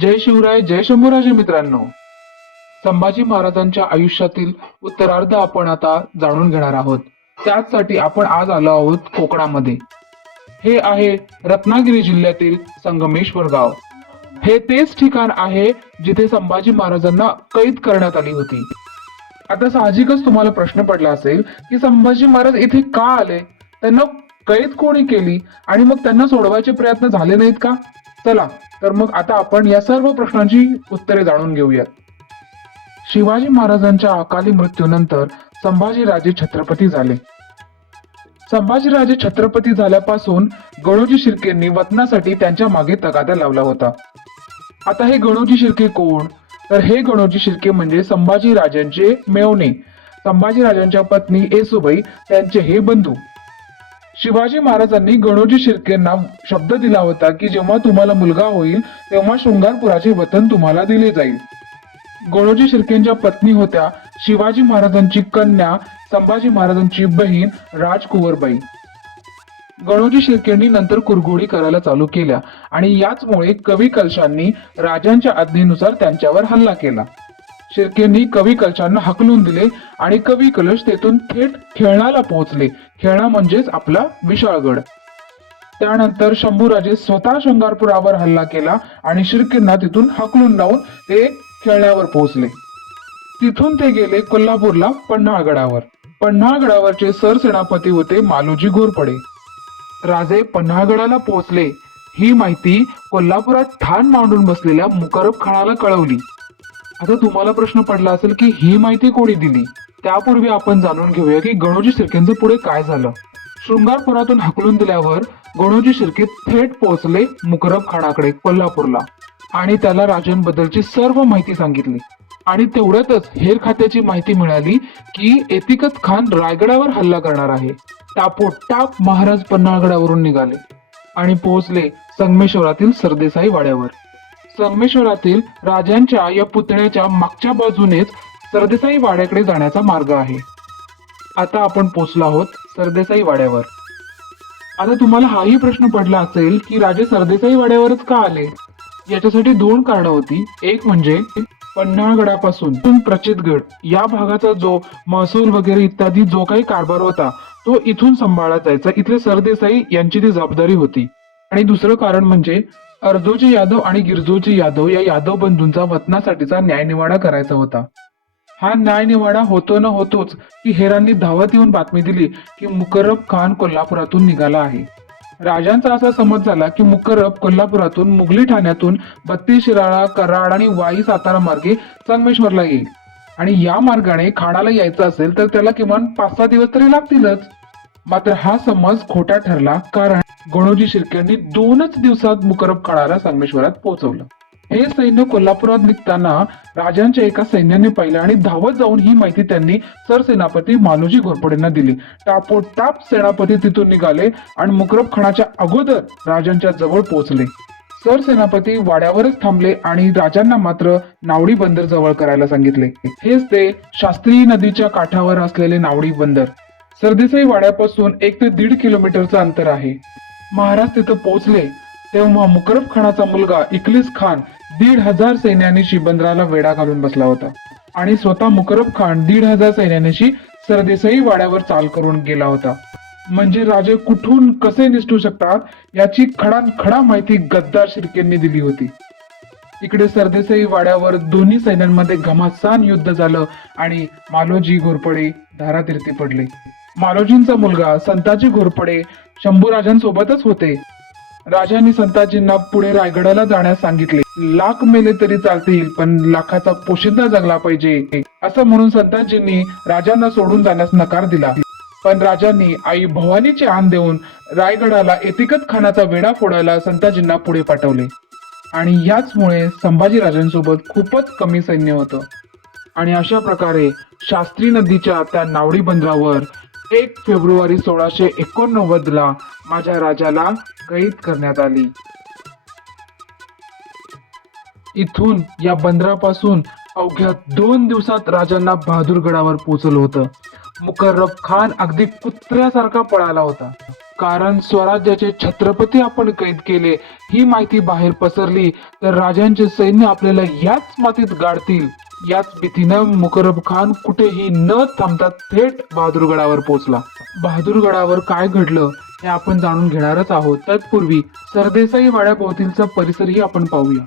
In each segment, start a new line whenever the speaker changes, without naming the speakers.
जय शिवराय जय शंभूराजे मित्रांनो. संभाजी महाराजांच्या आयुष्यातील उत्तरार्ध आपण आता जाणून घेणार आहोत. त्याचसाठी आपण आज आलो आहोत कोकणामध्ये. हे आहे रत्नागिरी जिल्ह्यातील संगमेश्वर गाव. हे तेच ठिकाण आहे जिथे संभाजी महाराजांना कैद करण्यात आली होती. आता साहजिकच तुम्हाला प्रश्न पडला असेल की संभाजी महाराज इथे का आले? त्यांना कैद कोणी केली? आणि मग त्यांना सोडवायचे प्रयत्न झाले नाहीत का? चला तर मग आता आपण या सर्व प्रश्नांची उत्तरे जाणून घेऊयात. शिवाजी महाराजांच्या अकाली मृत्यूनंतर संभाजीराजे छत्रपती झाले. संभाजीराजे छत्रपती झाल्यापासून गणोजी शिर्केंनी वतनासाठी त्यांच्या मागे तगादा लावला होता. आता हे गणोजी शिर्के कोण? तर हे गणोजी शिर्के म्हणजे संभाजी राजांचे मेवणे. संभाजी राजांच्या पत्नी येसुबाई त्यांचे हे बंधू. शिवाजी महाराजांनी गणोजी शिर्केंना शब्द दिला होता की जेव्हा तुम्हाला मुलगा होईल तेव्हा शृंगारपुराचे वतन तुम्हाला दिले जाईल. गणोजी शिर्केंच्या पत्नी होत्या शिवाजी महाराजांची कन्या संभाजी महाराजांची बहीण राजकुवरबाई. गणोजी शिर्केंनी नंतर कुरघोडी करायला चालू केल्या आणि याचमुळे कवी कलशांनी राजांच्या आज्ञेनुसार त्यांच्यावर हल्ला केला. शिर्केंनी कवी कलशांना हकलून दिले आणि कवी कलश तेथून थेट खेळण्याला पोहोचले. खेळणा म्हणजेच आपला विशाळगड. त्यानंतर शंभूराजे स्वतः शंगारपुरावर हल्ला केला आणि शिर्केंना तिथून हकलून लावून ते खेळण्यावर पोहोचले. तिथून ते गेले कोल्हापूरला पन्हाळगडावर. पन्हाळगडावरचे सरसेनापती होते मालोजी घोरपडे. राजे पन्हाळगडाला पोहोचले. ही माहिती कोल्हापुरात ठाण मांडून बसलेल्या मुकरब खानाला कळवली. आता तुम्हाला प्रश्न पडला असेल की ही माहिती कोणी दिली? त्यापूर्वी आपण जाणून घेऊया की गणोजी शिर्केंचं पुढे काय झालं. शृंगारपुरातून हकलून दिल्यावर गणोजी शिर्के थेट पोहोचले मुकरब खानाकडे कोल्हापूरला. आणि त्याला राजांबद्दलची सर्व माहिती सांगितली. आणि तेवढ्यातच हेर खात्याची माहिती मिळाली की एतिकत खान रायगडावर हल्ला करणार आहे. टापोटाप महाराज पन्हाळगडावरून निघाले आणि पोहोचले संगमेश्वरातील सरदेसाई वाड्यावर. संगमेश्वरातील राजांच्या या पुतळ्याच्या मागच्या बाजूनेच सरदेसाई वाड्याकडे जाण्याचा मार्ग आहे. आता आपण पोचलो आहोत सरदेसाई वाड्यावर. आता तुम्हाला हाही प्रश्न पडला असेल की राजे सरदेसाई वाड्यावरच का आले? याच्यासाठी दोन कारणं होती. एक म्हणजे पन्हाळगडापासून प्रचितगड या भागाचा जो महसूल वगैरे इत्यादी जो काही कारभार होता तो इथून सांभाळला जायचा. इथले सरदेसाई यांची ती जबाबदारी होती. आणि दुसरं कारण म्हणजे अर्धोजी यादव आणि गिरजोजी यादव या यादव बंधूंचा वतनासाठीचा न्यायनिवाडा करायचा होता. हा न्यायनिवाडा होतो न होतोच की हेरांनी धावत येऊन बातमी दिली की मुकरब खान कोल्हापुरातून निघाला आहे. राजांचा असा समज झाला की मुकरब कोल्हापुरातून मुघली ठाण्यातून बत्ती शिराळा कराड आणि वाई सातारा मार्गे संगमेश्वरला येईल. आणि या मार्गाने खानाला यायचं असेल तर त्याला किमान पाच सहा दिवस तरी लागतीलच. मात्र हा समज खोटा ठरला कारण गणोजी शिर्क्यांनी दोनच दिवसात मुकरब काळाला संगमेश्वरात पोहोचवलं. हे सैन्य कोल्हापुरात निघताना राजांच्या एका सैन्याने पाहिलं आणि धावत जाऊन ही माहिती त्यांनी सरसेनापती मालोजी घोरपडेंना दिली. टापोटाप सेनापती तिथून निघाले आणि मुकरब खानाच्या अगोदर राजांच्या जवळ पोहोचले. सरसेनापती वाड्यावरच थांबले आणि राजांना मात्र नावडी बंदर जवळ करायला सांगितले. हेच ते शास्त्रीय नदीच्या काठावर असलेले नावडी बंदर. सरदेसाई वाड्यापासून एक ते दीड किलोमीटरचं अंतर आहे. महाराज तिथं पोहोचले तेव्हा मुकरब खानाचा मुलगा इकलीस खान दीड हजार सैन्यानिशी बंदराला वेढा घालून बसला होता. आणि स्वतः मुकरब खान दीड हजार सैन्यानिशी सरदेसाई वाड्यावर चाल करून गेला होता. म्हणजे राजे कुठून कसे निसटू शकतात याची खडानखडा माहिती गद्दार शिर्केंनी दिली होती. इकडे सरदेसाई वाड्यावर दोन्ही सैन्यांमध्ये घमासान युद्ध झालं आणि मालोजी घोरपडे धारातीर्थी पडले. मालोजींचा मुलगा संताजी घोरपडे शंभूराजांसोबतच होते. राजांनी संताजींना पुढे रायगडाला जाण्यास सांगितले. लाख मेले तरी चालतील पण लाखाचा पोशिंदा जगला पाहिजे असं म्हणून संताजींनी राजांना सोडून जाण्यास नकार दिला. पण राजांनी आई भवानीची आण देऊन रायगडाला एतिकत खानाचा वेढा फोडायला संताजींना पुढे पाठवले. आणि याचमुळे संभाजी राजांसोबत खूपच कमी सैन्य होतं. आणि अशा प्रकारे शास्त्री नदीच्या त्या नावडी बंदरावर एक फेब्रुवारी सोळाशे एकोणनव्वद ला माझ्या राजाला कैद करण्यात आली. इथून या बंदरापासून अवघ्या दोन दिवसात राजांना बहादूरगडावर पोचलं होतं. मुकर्रब खान अगदी कुत्र्यासारखा पळाला होता. कारण स्वराज्याचे छत्रपती आपण कैद केले ही माहिती बाहेर पसरली तर राजांचे सैन्य आपल्याला याच मातीत गाडतील. याच भीतीनं मुकरब खान कुठेही न थांबता थेट बहादूरगडावर पोहोचला. बहादूरगडावर काय घडलं हे आपण जाणून घेणारच आहोत. तत्पूर्वी सरदेसाई वाड्याभोवतीलचा परिसरही आपण पाहूया.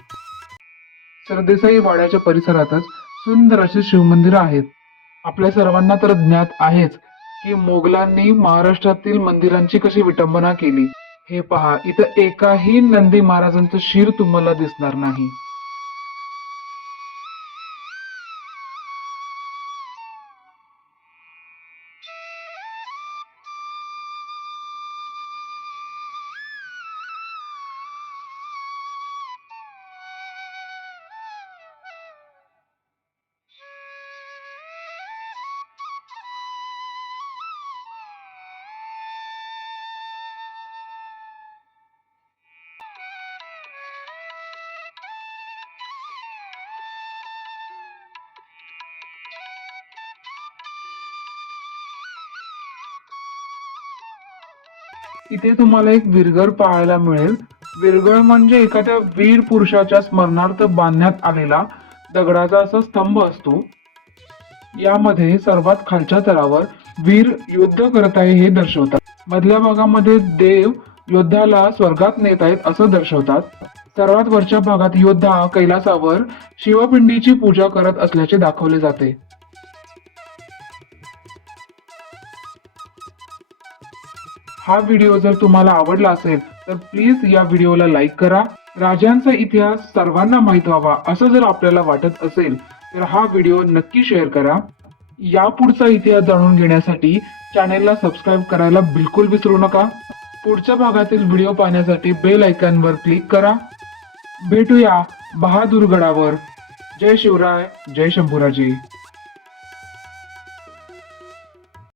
सरदेसाई वाड्याच्या परिसरातच सुंदर असे शिवमंदिर आहेत. आपल्या सर्वांना तर ज्ञात आहेच की मोगलांनी महाराष्ट्रातील मंदिरांची कशी विटंबना केली. हे पहा इथं एकाही नंदी महाराजांचं शिर तुम्हाला दिसणार नाही. इथे तुम्हाला एक विरगळ पाहायला मिळेल. विरगळ म्हणजे एखाद्या वीर पुरुषाच्या स्मरणार्थ बांधण्यात आलेला दगडाचा असा स्तंभ असतो. यामध्ये सर्वात खालच्या तळावर वीर युद्ध करत आहे हे दर्शवतात. मधल्या भागामध्ये देव योद्धाला स्वर्गात नेत आहेत असं दर्शवतात. सर्वात वरच्या भागात योद्धा कैलासावर शिवपिंडीची पूजा करत असल्याचे दाखवले जाते. हा व्हिडिओ जर तुम्हाला आवडला असेल तर प्लीज या व्हिडिओला लाईक करा. राजांचा इतिहास सर्वांना माहीत व्हावा असं जर आपल्याला वाटत असेल तर हा व्हिडिओ नक्की शेअर करा. यापुढचा इतिहास जाणून घेण्यासाठी चॅनेलला सबस्क्राईब करायला बिलकुल विसरू नका. पुढच्या भागातील व्हिडिओ पाहण्यासाठी बेल आयकॉनवर क्लिक करा. भेटूया बहादूरगडावर जय शिवराय जय शंभूराजी.